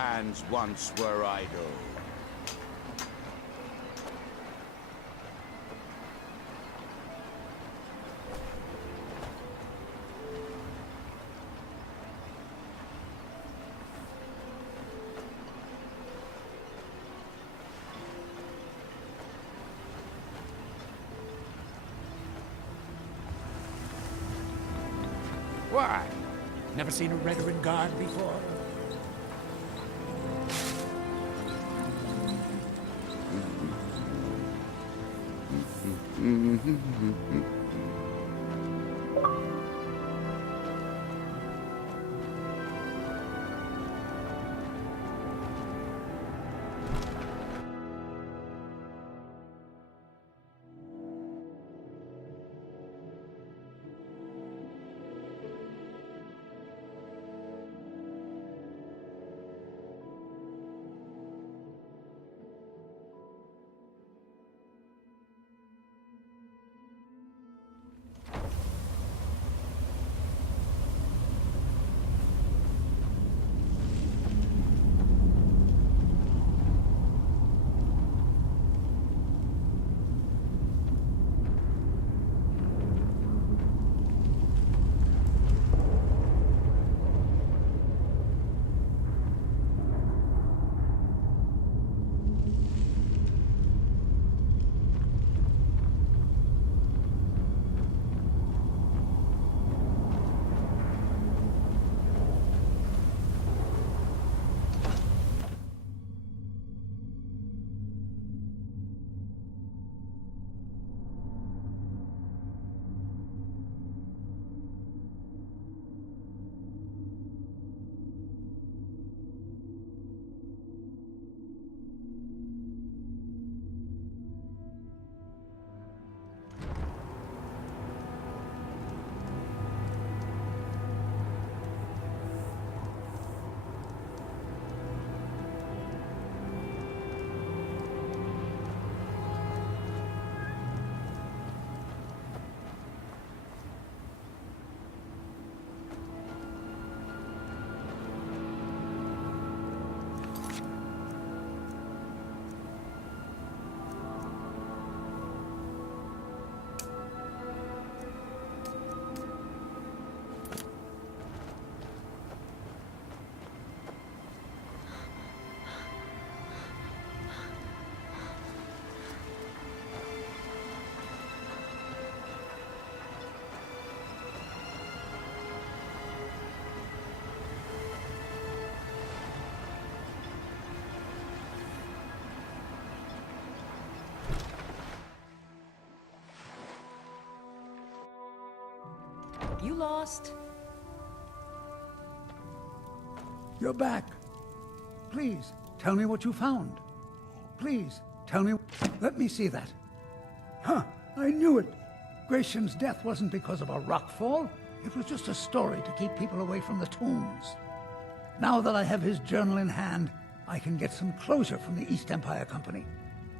hands once were idle. Why? Never seen a Redoran guard before? You lost? You're back. Please, tell me what you found. Please, tell me... Let me see that. Huh, I knew it. Gratian's death wasn't because of a rockfall. It was just a story to keep people away from the tombs. Now that I have his journal in hand, I can get some closure from the East Empire Company.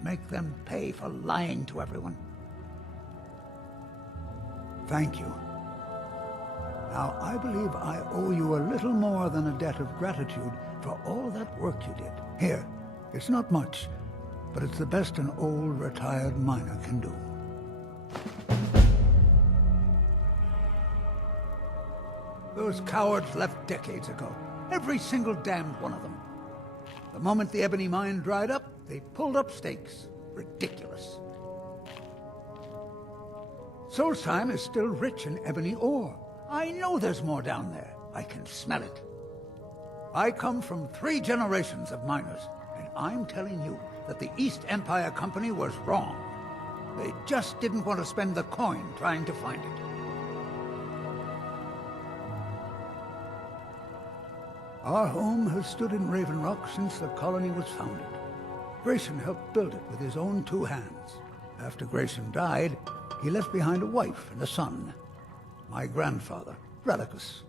Make them pay for lying to everyone. Thank you. Now, I believe I owe you a little more than a debt of gratitude for all that work you did. Here, it's not much, but it's the best an old, retired miner can do. Those cowards left decades ago. Every single damned one of them. The moment the ebony mine dried up, they pulled up stakes. Ridiculous. Solstheim is still rich in ebony ore. I know there's more down there. I can smell it. I come from 3 generations of miners, and I'm telling you that the East Empire Company was wrong. They just didn't want to spend the coin trying to find it. Our home has stood in Raven Rock since the colony was founded. Gratian helped build it with his own 2 hands. After Gratian died, he left behind a wife and a son. My grandfather, Relicus.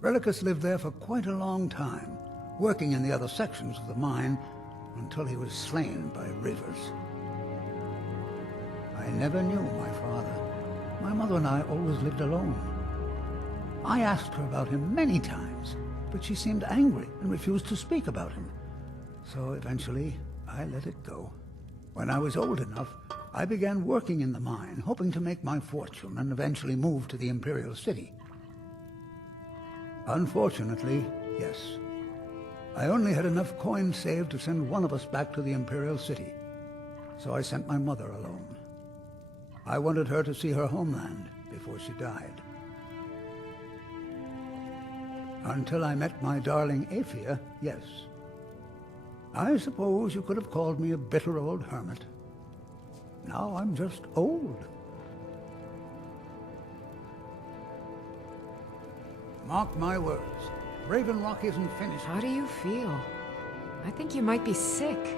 Relicus lived there for quite a long time, working in the other sections of the mine until he was slain by Reavers. I never knew my father. My mother and I always lived alone. I asked her about him many times, but she seemed angry and refused to speak about him. So eventually, I let it go. When I was old enough, I began working in the mine, hoping to make my fortune and eventually move to the Imperial City. Unfortunately, yes. I only had enough coins saved to send one of us back to the Imperial City. So I sent my mother alone. I wanted her to see her homeland before she died. Until I met my darling Aphia, yes. I suppose you could have called me a bitter old hermit. Now I'm just old. Mark my words. Raven Rock isn't finished. How do you feel? I think you might be sick.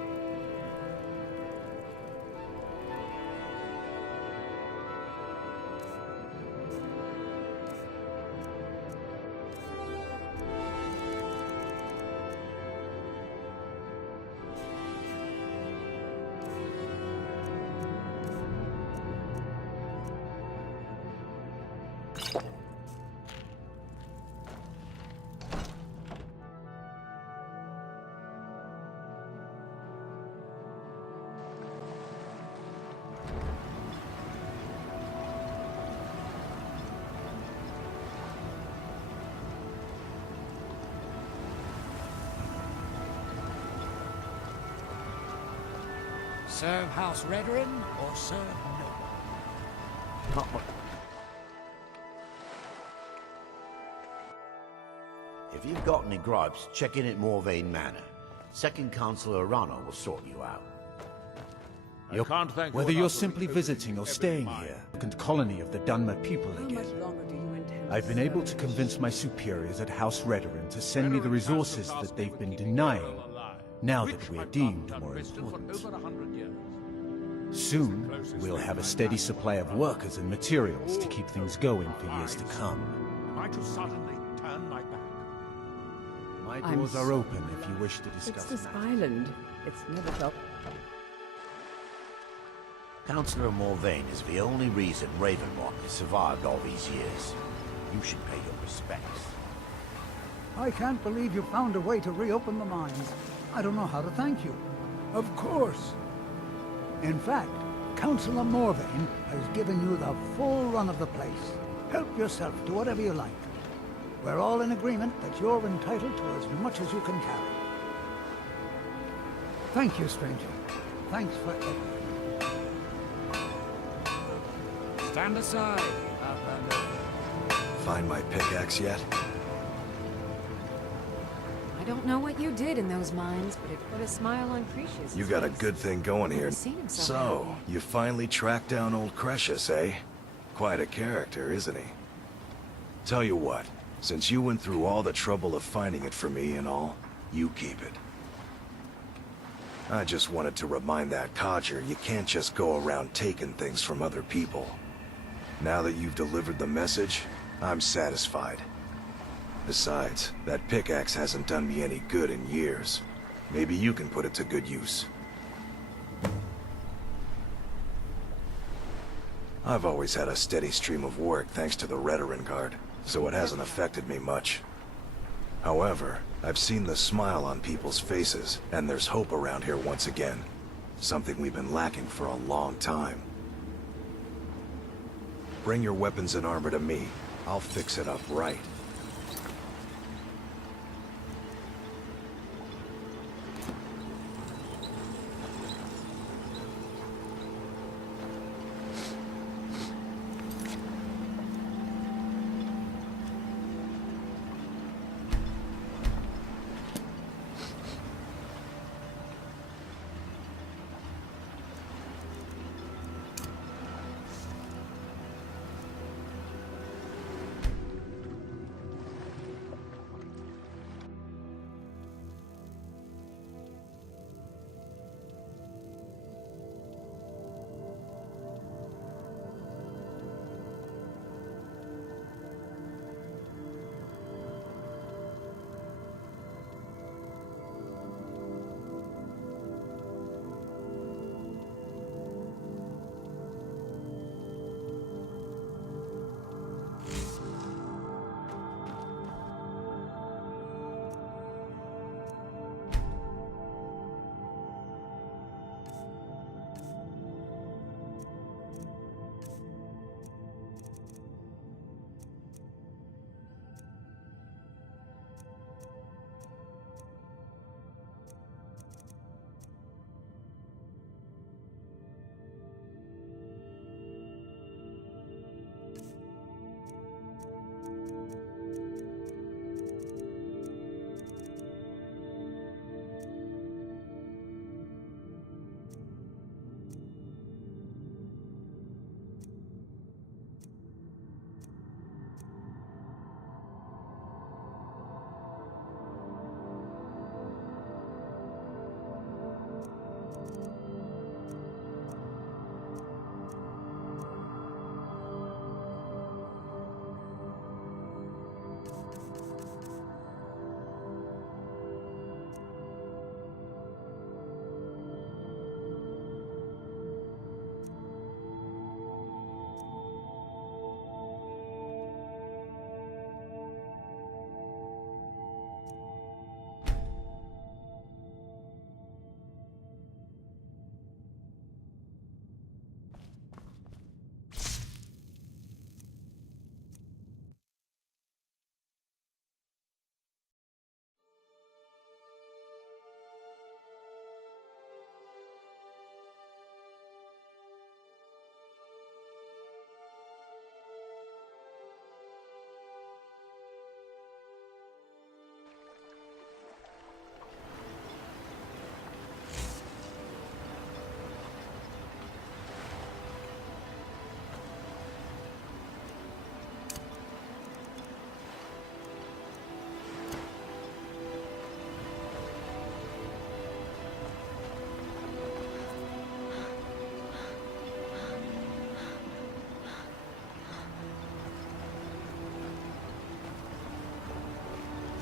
Serve House Redoran or serve no? If you've got any gripes, check in at Morvain Manor. Second Councillor Arana will sort you out. I can't thank you Whether enough you're for simply reopening visiting or every staying mine. here, second colony of the Dunmer people How again, much longer do you intend I've been able to convince my superiors at House Redoran to send me the resources that they've been denying, now that we're deemed more important. Soon, we'll have a steady supply of workers and materials to keep things going for years to come. Am I to suddenly turn my back? My I'm doors are open if you wish to It's discuss this matters. island. It's never felt... Councillor Morvain is the only reason Ravenrock has survived all these years. You should pay your respects. I can't believe you found a way to reopen the mines. I don't know how to thank you. Of course. In fact, Councillor Morvain has given you the full run of the place. Help yourself to whatever you like. We're all in agreement that you're entitled to as much as you can carry. Thank you, stranger. Thanks for everything. Stand aside, Outlander. Find my pickaxe yet? I don't know what you did in those mines, but it put a smile on Cretius' You got a face. good thing going here. Never seen him so So, happy. you finally tracked down old Cretius, eh? Quite a character, isn't he? Tell you what, since you went through all the trouble of finding it for me and all, you keep it. I just wanted to remind that codger you can't just go around taking things from other people. Now that you've delivered the message, I'm satisfied. Besides, that pickaxe hasn't done me any good in years. Maybe you can put it to good use. I've always had a steady stream of work thanks to the Redoran Guard, so it hasn't affected me much. However, I've seen the smile on people's faces, and there's hope around here once again. Something we've been lacking for a long time. Bring your weapons and armor to me. I'll fix it up right.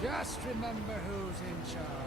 Just remember who's in charge.